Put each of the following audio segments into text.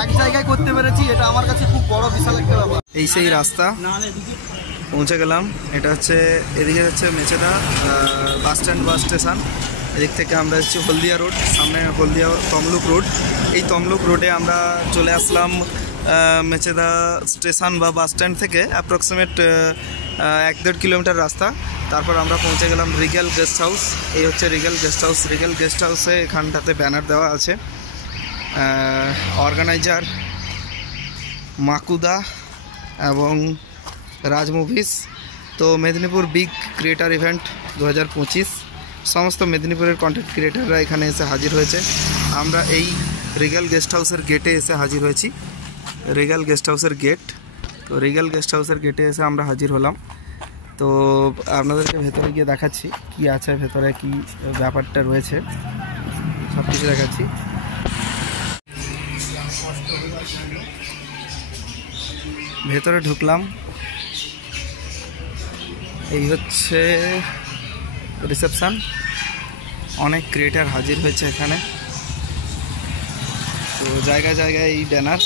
এক জায়গায় করতে পেরেছি, এটা আমার কাছে খুব বড় বিশাল একটা ব্যাপার। এই সেই রাস্তা পৌঁছে গেলাম। এটা হচ্ছে এদিকে হচ্ছে Mecheda bus stand bus station, এদিক থেকে আমরা হচ্ছে হলদিয়া রোড, সামনে হলদিয়া তমলুক রোড। এই তমলুক রোডে আমরা চলে আসলাম মেচেদা স্টেশন বা বাস স্ট্যান্ড থেকে অ্যাপ্রক্সিমেট 1-1.5 কিলোমিটার রাস্তা। তারপর আমরা পৌঁছে গেলাম রিগেল গেস্ট হাউস। এই হচ্ছে Rigel guest house. Rigel guest হাউসে এখানটাতে ব্যানার দেওয়া আছে, অর্গানাইজার মাকুদা এবং রাজ মুভিস। তো মেদিনীপুর বিগ ক্রিয়েটার ইভেন্ট 2025, সমস্ত মেদিনীপুরের কন্টেন্ট ক্রিয়েটাররা এখানে এসে হাজির হয়েছে। আমরা এই রিগেল গেস্ট হাউসের গেটে এসে হাজির হয়েছি, রিগেল গেস্ট হাউসের গেট। তো রিগেল গেস্ট হাউসের গেটে এসে আমরা হাজির হলাম। তো আপনাদেরকে ভেতরে গিয়ে দেখাচ্ছি কি আছে, ভেতরে কি ব্যাপারটা রয়েছে সব কিছু দেখাচ্ছি। ভেতরে ঢুকলাম, এই হচ্ছে রিসেপশন। অনেক ক্রিয়েটার হাজির হয়েছে এখানে। তো জায়গায় জায়গায় এই ব্যানার।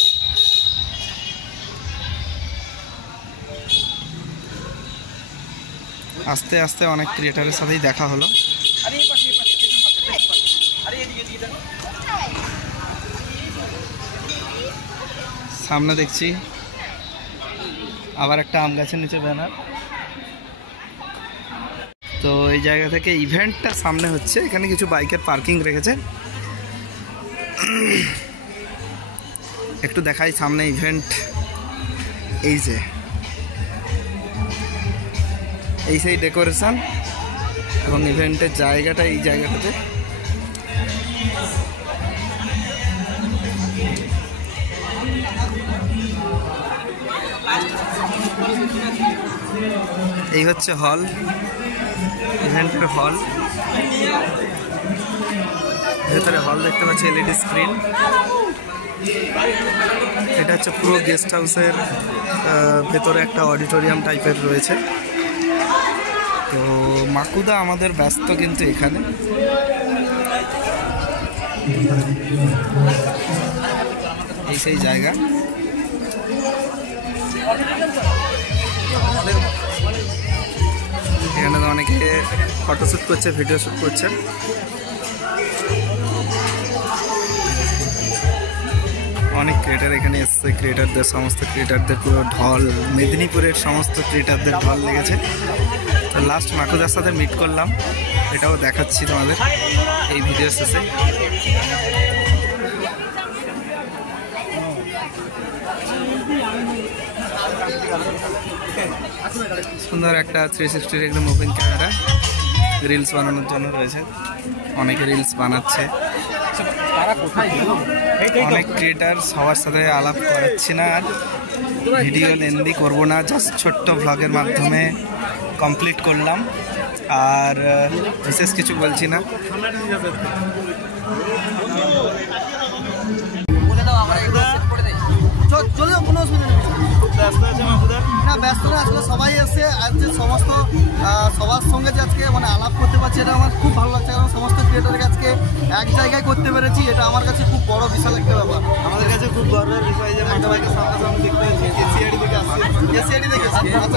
আস্তে আস্তে অনেক ক্রিয়েটারের সাথেই দেখা হলো। সামনে দেখছি আবার একটা আম গাছের নিচে ব্যানার। তো এই জায়গা থেকে ইভেন্টটা সামনে হচ্ছে, এখানে কিছু বাইকের পার্কিং রেখেছে। একটু দেখাই সামনে ইভেন্ট। এই যে এই সেই ডেকোরেশন এবং ইভেন্টের জায়গাটা, এই জায়গাটাতে এই হচ্ছে হল, ইভেন্টের হল। ভেতরে হল দেখতে পাচ্ছি, এলইডি স্ক্রিন। এটা হচ্ছে পুরো গেস্ট হাউসের ভেতরে একটা অডিটোরিয়াম টাইপের রয়েছে। তো মাকুদা আমাদের ব্যস্ত কিন্তু এখানে। এই সেই জায়গা। এখানে তো অনেকে ফটোশ্যুট করছে, ভিডিও শ্যুট করছে। অনেক ক্রিয়েটার এখানে এসছে, ক্রিয়েটারদের সমস্ত ক্রিয়েটারদের পুরো ঢল, মেদিনীপুরের সমস্ত ক্রিয়েটারদের ঢল লেগেছে। তো লাস্ট মাকুদার সাথে মিট করলাম, এটাও দেখাচ্ছি তোমাদের এই ভিডিও শেষে। সুন্দর একটা 360 একদম ওপেন ক্যামেরা, রিলস বানানোর জন্য রয়েছে। অনেকে রিলস বানাচ্ছে, অনেক ক্রিয়েটার, সবার সাথে আলাপ করাচ্ছি না, আর ভিডিও লেন্দি করবো না, জাস্ট ছোট্ট ভ্লগের মাধ্যমে কমপ্লিট করলাম। আর বিশেষ কিছু বলছি না। কোনো অসুবিধা নেই, না ব্যস্ত না, আসলে সবাই এসে আজকে সমস্ত সবার সঙ্গে যে আজকে মানে আলাপ করতে পারছি, এটা আমার খুব ভালো লাগছে। কারণ সমস্ত ক্রিয়েটারকে আজকে এক জায়গায় করতে পেরেছি, এটা আমার কাছে খুব বড় বিশাল একটা ব্যাপার। আমাদের কাছে খুব গর্বের বিষয় যে মাথাভাইকে সামনাসামনি দেখতে পেয়েছি, এসিআইডি থেকে আসছি। এসিআইডি থেকে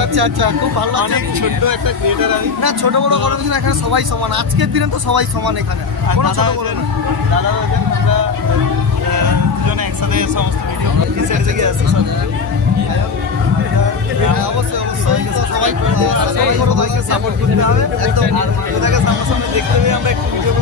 আচ্ছা, খুব ভালো লাগছে। ছোট্ট একটা ক্রিয়েটার আমি, না ছোট বড় কোনো কিছু না, এখানে সবাই সমান। আজকের দিনে তো সবাই সমান এখানে, কোনো ছোট বড় না। দাদা রয়েছেন, আমরা দুজনে একসাথে সমস্ত ভিডিও এসিআইডি থেকে আসছি। অবশ্যই সবাইকে সাপোর্ট করতে হবে একদম। আর মাকুদাকে সামনাসামনি দেখতে পেয়ে আমরা একটু ভিডিও